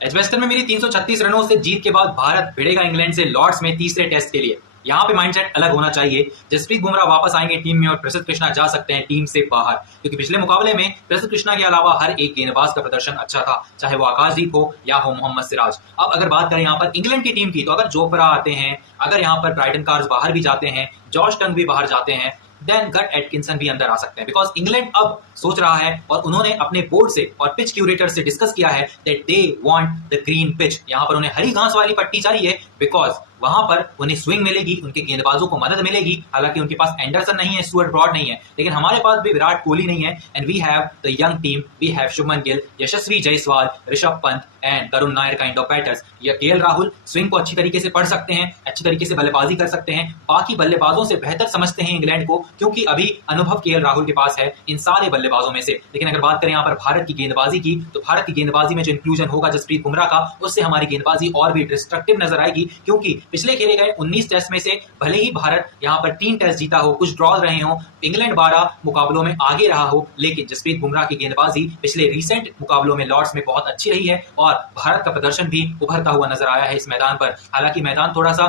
Edgbaston में मिली 336 रनों से जीत के बाद भारत भिड़ेगा इंग्लैंड से लॉर्ड्स में तीसरे टेस्ट के लिए। यहाँ पे माइंडसेट अलग होना चाहिए। जसप्रीत बुमराह वापस आएंगे टीम में और प्रसिद्ध कृष्णा जा सकते हैं टीम से बाहर, क्योंकि पिछले मुकाबले में प्रसिद्ध कृष्णा के अलावा हर एक गेंदबाज का प्रदर्शन अच्छा था, चाहे वो आकाशदीप हो या हो मोहम्मद सिराज। अब अगर बात करें यहाँ पर इंग्लैंड की टीम की, तो अगर जोफ्रा आते हैं, अगर यहाँ पर ब्राइटन कार्स बाहर भी जाते हैं, जॉश टंग भी बाहर जाते हैं, देन गट एटकिंसन भी अंदर आ सकते हैं। बिकॉज इंग्लैंड अब सोच रहा है और उन्होंने अपने बोर्ड से और पिच क्यूरेटर से डिस्कस किया है that they want the green pitch. यहाँ पर उन्हें हरी घास वाली पट्टी चाहिए, बिकॉज वहां पर उन्हें स्विंग मिलेगी, उनके गेंदबाजों को मदद मिलेगी। हालांकि उनके पास एंडरसन नहीं है, स्टुअर्ट ब्रॉड नहीं है, लेकिन हमारे पास भी विराट कोहली नहीं है। And we have the young team, we have Shubman Gill, Yashasvi Jaiswal, Rishabh Pant and Karun Nair kind of batters. या केएल राहुल स्विंग को अच्छी तरीके से पढ़ सकते हैं, अच्छी तरीके से बल्लेबाजी कर सकते हैं, बाकी बल्लेबाजों से बेहतर समझते हैं इंग्लैंड को, क्योंकि अभी अनुभव केएल राहुल के पास है इन सारे बल्लेबाजों में से। लेकिन अगर बात करें यहाँ पर भारत की गेंदबाजी की, तो भारत की गेंदबाजी में जो इंक्लूजन होगा जसप्रीत बुमराह का, उससे हमारी गेंदबाजी और भी डिस्ट्रक्टिव नजर आएगी। क्योंकि पिछले खेले गए 19 टेस्ट में से भले ही भारत यहाँ पर 3 टेस्ट जीता हो, कुछ ड्रॉ रहे हो, इंग्लैंड 12 मुकाबलों में आगे रहा हो, लेकिन जसप्रीत बुमराह की गेंदबाजी पिछले रिसेंट मुकाबलों में लॉर्ड्स में बहुत अच्छी रही है और भारत का प्रदर्शन भी उभरता हुआ नजर आया है इस मैदान पर। हालांकि मैदान थोड़ा सा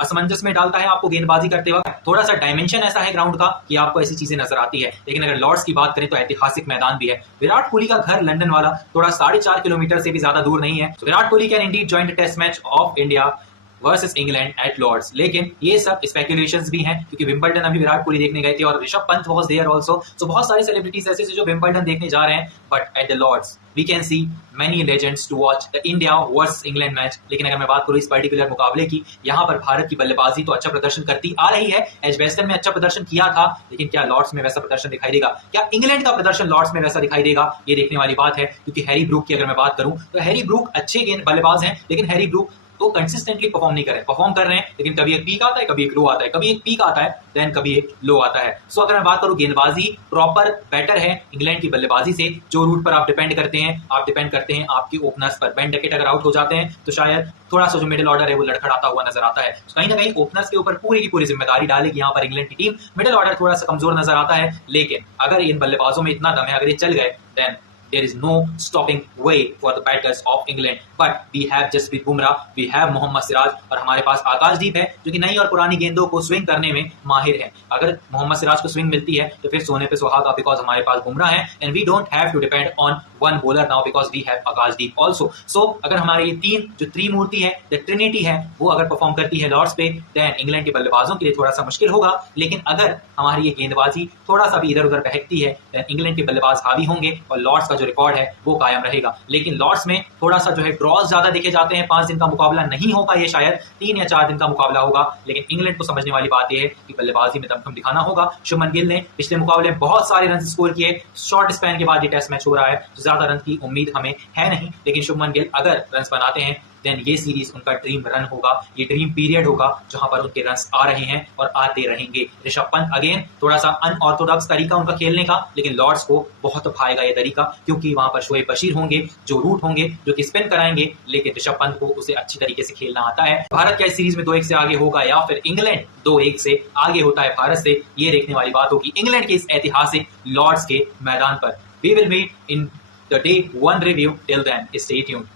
असमंजस में डालता है आपको गेंदबाजी करते वक्त, थोड़ा सा डायमेंशन ऐसा है ग्राउंड का कि आपको ऐसी चीजें नजर आती है। लेकिन अगर लॉर्ड्स की बात करें तो ऐतिहासिक मैदान भी है। विराट कोहली का घर लंदन वाला थोड़ा 4.5 किलोमीटर से भी ज्यादा दूर नहीं है। Virat Kohli can indeed join the test match of India versus England at Lord's. लेकिन ये सब स्पेकुलेशंस भी हैं, क्योंकि विंबलडन अभी विराट कोहली देखने गए थे और Rishabh Pant was there also. So बहुत सारे सेलिब्रिटीज ऐसे जो विंबलडन देखने जा रहे हैं, but at the Lord's we can see many legends to watch the India versus England match. लेकिन अगर मैं बात करूं इस पर्टिकुलर मुकाबले की, यहाँ पर भारत की बल्लेबाजी तो अच्छा प्रदर्शन करती आ रही है। एजबेस्टन में अच्छा प्रदर्शन किया था, लेकिन क्या लॉर्ड्स में वैसा प्रदर्शन दिखाई देगा? क्या इंग्लैंड का प्रदर्शन लॉर्ड्स में वैसा दिखाई देगा? ये देखने वाली बात है। क्योंकि हैरी ब्रूक की अगर मैं बात करूं तो हैरी ब्रूक अच्छे गेंद बल्लेबाज हैं, लेकिन हैरी ब्रूक तो कंसिस्टेंटली परफॉर्म कर रहे हैं, लेकिन कभी एक पीक आता है, कभी एक लो आता है, कभी एक पीक आता है, देन कभी एक लो आता है। सो अगर मैं बात करूं गेंदबाजी प्रॉपर बेटर है इंग्लैंड की बल्लेबाजी से। जो रूट पर आप डिपेंड करते हैं, आपके ओपनर्स पर। बेन डकेट अगर आउट हो जाते हैं तो शायद थोड़ा सा जो मिडिल ऑर्डर है वो लड़खड़ाता हुआ नजर आता है। कहीं ना कहीं ओपनर्स के ऊपर पूरी की पूरी जिम्मेदारी डालेगी यहाँ पर इंग्लैंड की टीम। मिडिल ऑर्डर थोड़ा सा कमजोर नजर आता है, लेकिन अगर इन बल्लेबाजों में इतना दम है, अगर ये चल गए, then there is no stopping way for the batters of England. But we have Jasprit Bumrah, we have Mohammed Siraj और हमारे पास आकाशदीप है, जो कि नई और पुरानी गेंदों को स्विंग करने में माहिर है। अगर मोहम्मद सिराज को स्विंग मिलती है तो फिर सोने पे सुहागा, बिकॉज हमारे पास बुमराह है and we don't have to depend on one bowler now, because we have Akashdeep also. So अगर हमारे ये तीन जो त्रिमूर्ति है, द ट्रिनिटी है, वो अगर परफॉर्म करती है लॉर्ड्स पे, देन इंग्लैंड के बल्लेबाजों के लिए थोड़ा सा मुश्किल होगा। लेकिन अगर हमारी ये गेंदबाजी थोड़ा सा भी इधर उधर बहकती है, देन इंग्लैंड के बल्लेबाज हावी होंगे और लॉर्ड्स का जो रिकॉर्ड है वो कायम रहेगा। लेकिन लॉर्ड्स में थोड़ा सा जो है ड्रॉज ज्यादा देखे जाते हैं। 5 दिन का मुकाबला नहीं होगा, ये शायद 3 या 4 दिन का मुकाबला होगा। लेकिन इंग्लैंड को समझने वाली बात यह है कि बल्लेबाजी में दमखम दिखाना होगा। शुभमन गिल ने पिछले मुकाबले में बहुत सारे रन स्कोर किए। शॉर्ट स्पैन के बाद ये टेस्ट मैच हो रहा है, तो ज्यादा रन की उम्मीद हमें है नहीं। लेकिन शुभमन गिल अगर रन बनाते हैं, देन ये सीरीज उनका ड्रीम रन होगा, ये ड्रीम पीरियड होगा जहां पर उनके रन्स आ रहे हैं और आते रहेंगे। ऋषभ पंत अगेन थोड़ा सा अनऑर्थोडॉक्स तरीका उनका खेलने का, लेकिन लॉर्ड्स को बहुत भाएगा ये तरीका, क्योंकि वहां पर शोएब बशीर होंगे, जो रूट होंगे, जो कि स्पिन कराएंगे। लेकिन ऋषभ पंत को उसे अच्छी तरीके से खेलना आता है। भारत क्या इस सीरीज में 2-1 से आगे होगा या फिर इंग्लैंड 2-1 से आगे होता है भारत से, ये देखने वाली बात होगी इंग्लैंड के इस ऐतिहासिक लॉर्ड्स के मैदान पर। We will meet in the day 1 review. Till then stay tuned.